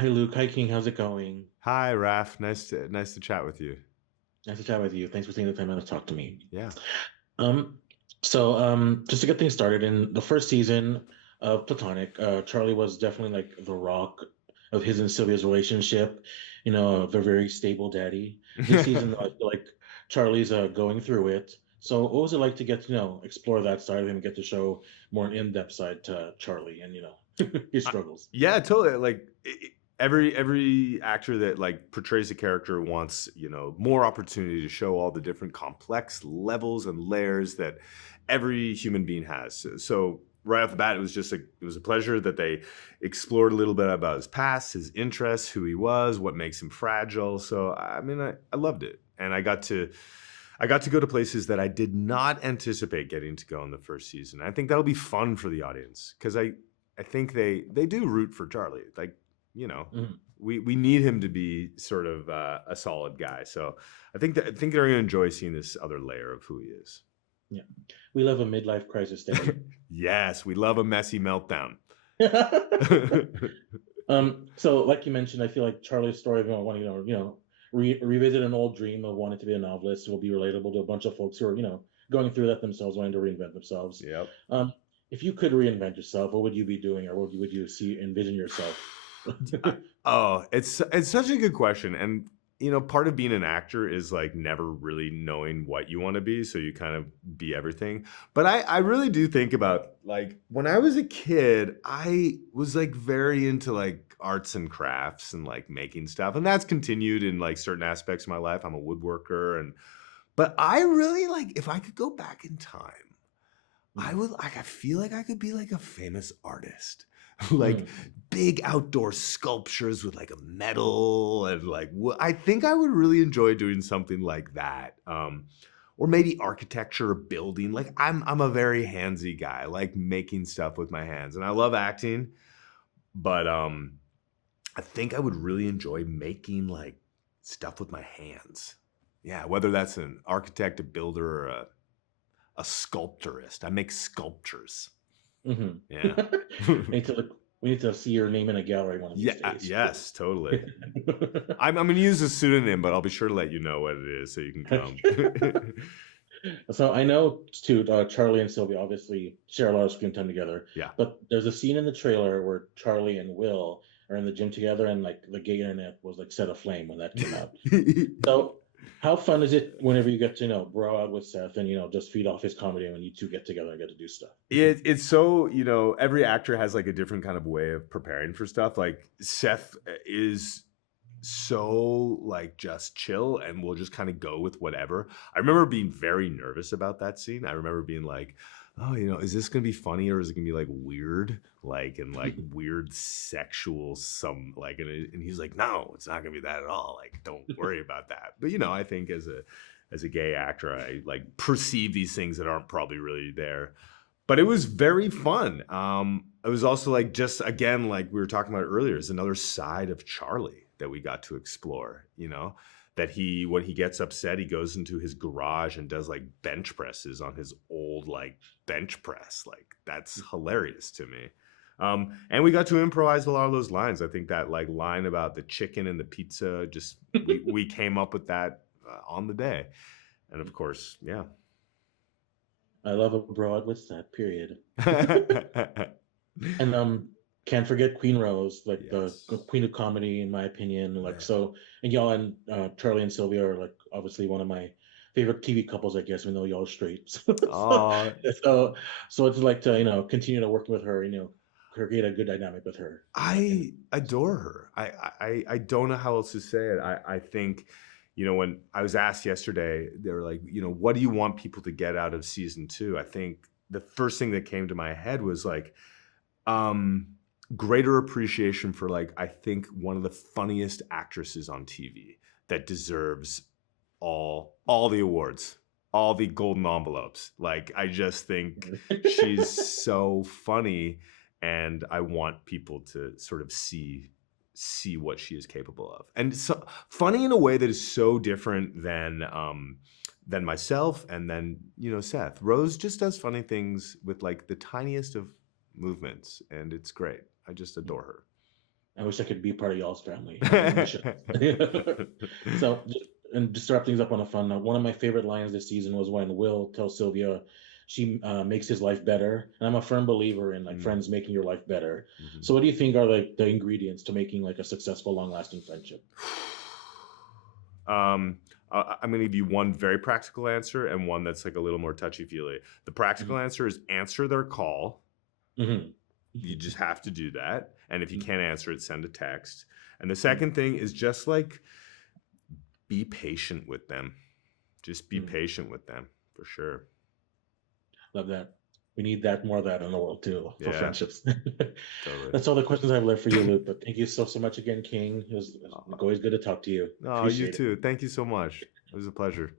Hi Luke, hi King, how's it going? Hi, Raf. Nice to chat with you. Nice to chat with you. Thanks for taking the time out to talk to me. Yeah. Um, just to get things started, in the first season of Platonic, Charlie was definitely like the rock of his and Sylvia's relationship, the very stable daddy. This season, I feel like Charlie's going through it. So what was it like to get to, explore that side of him, get to show more an in-depth side to Charlie and, his I- struggles? yeah, totally. Every actor that like portrays a character wants, more opportunity to show all the different complex levels and layers that every human being has. So right off the bat, it was a pleasure that they explored a little bit about his past, his interests, who he was, what makes him fragile. So I mean, I loved it, and I got to go to places that I did not anticipate getting to go in the first season. I think that'll be fun for the audience because I think they do root for Charlie. Like, you know, Mhm. we need him to be sort of a solid guy. So I think they're gonna enjoy seeing this other layer of who he is. Yeah. We love a midlife crisis daddy. Yes, we love a messy meltdown. So like you mentioned, I feel like Charlie's story of wanting, revisit an old dream of wanting to be a novelist will be relatable to a bunch of folks who are, going through that themselves, wanting to reinvent themselves. Yep. Um, if you could reinvent yourself, what would you be doing, or what would you envision yourself? Oh, it's such a good question, and part of being an actor is like never really knowing what you want to be, so you kind of be everything. But I really do think about like when I was a kid, I was like very into like arts and crafts and like making stuff, and that's continued in like certain aspects of my life. I'm a woodworker, and but I really like if I could go back in time. I Mm, would like I feel like I could be like a famous artist. Like mm, big outdoor sculptures with like a medal and like I think I would really enjoy doing something like that. Or maybe architecture or building. Like I'm a very handsy guy. I like making stuff with my hands. And I love acting, but I think I would really enjoy making like stuff with my hands. Yeah, whether that's an architect, a builder, or a sculpturist. I make sculptures. mhm. Yeah. We need to see your name in a gallery one of Yeah, these days. yes, totally. I'm gonna use a pseudonym, but I'll be sure to let you know what it is so you can come. So I know too, Charlie and Sylvia obviously share a lot of screen time together, Yeah. but there's a scene in the trailer where Charlie and Will are in the gym together, and like the gay internet was like set aflame when that came out. So how fun is it whenever you get to, bro out with Seth and, just feed off his comedy when you two get together and get to do stuff? It's so, every actor has like a different kind of way of preparing for stuff. Like Seth is so like just chill and will just kind of go with whatever. I remember being very nervous about that scene. I remember being like, oh, is this gonna be funny or is it gonna be like weird, like and like weird sexual some like and he's like, no, it's not gonna be that at all. Like, don't worry about that. But I think as a gay actor, I like perceive these things that aren't probably really there. But it was very fun. It was also like just again, like we were talking about earlier, is another side of Charlie that we got to explore. That he when he gets upset, he goes into his garage and does like bench presses on his old like bench press. Like that's hilarious to me. And we got to improvise a lot of those lines. I think that like line about the chicken and the pizza, just we came up with that on the day. And of course, yeah. I love a broad with that period. And can't forget Queen Rose, like the Yes. queen of comedy, in my opinion. Like Yeah. so, and y'all and Charlie and Sylvia are like obviously one of my favorite TV couples, I guess, even though y'all are straight. Oh, So, so it's like to continue to work with her, create a good dynamic with her. I adore her. I don't know how else to say it. I think, when I was asked yesterday, they were like, what do you want people to get out of season two? I think the first thing that came to my head was like, um, greater appreciation for like, I think one of the funniest actresses on TV that deserves all the awards, all the golden envelopes. Like I just think she's so funny and I want people to sort of see what she is capable of. And so funny in a way that is so different than myself and then, Seth. Rose just does funny things with like the tiniest of movements and it's great. I just adore her. I wish I could be part of y'all's family. You should. So, and just to wrap things up on a fun note, one of my favorite lines this season was when Will tells Sylvia she makes his life better. And I'm a firm believer in like Mm, friends making your life better. mhm. So, what do you think are like the ingredients to making like a successful, long-lasting friendship? Um, I'm going to give you one very practical answer and one that's like a little more touchy feely. The practical Hmm. answer is answer their call. Hmm. You just have to do that. And if you Hmm. can't answer it, send a text. And the Hmm. second thing is just like be patient with them. Just be Hmm. patient with them for sure. Love that. We need that more of that in the world too for Yeah, friendships. totally. That's all the questions I have left for you, Luke. But thank you so much again, King. It was always good to talk to you. Oh, you Appreciate it. too. Thank you so much. It was a pleasure.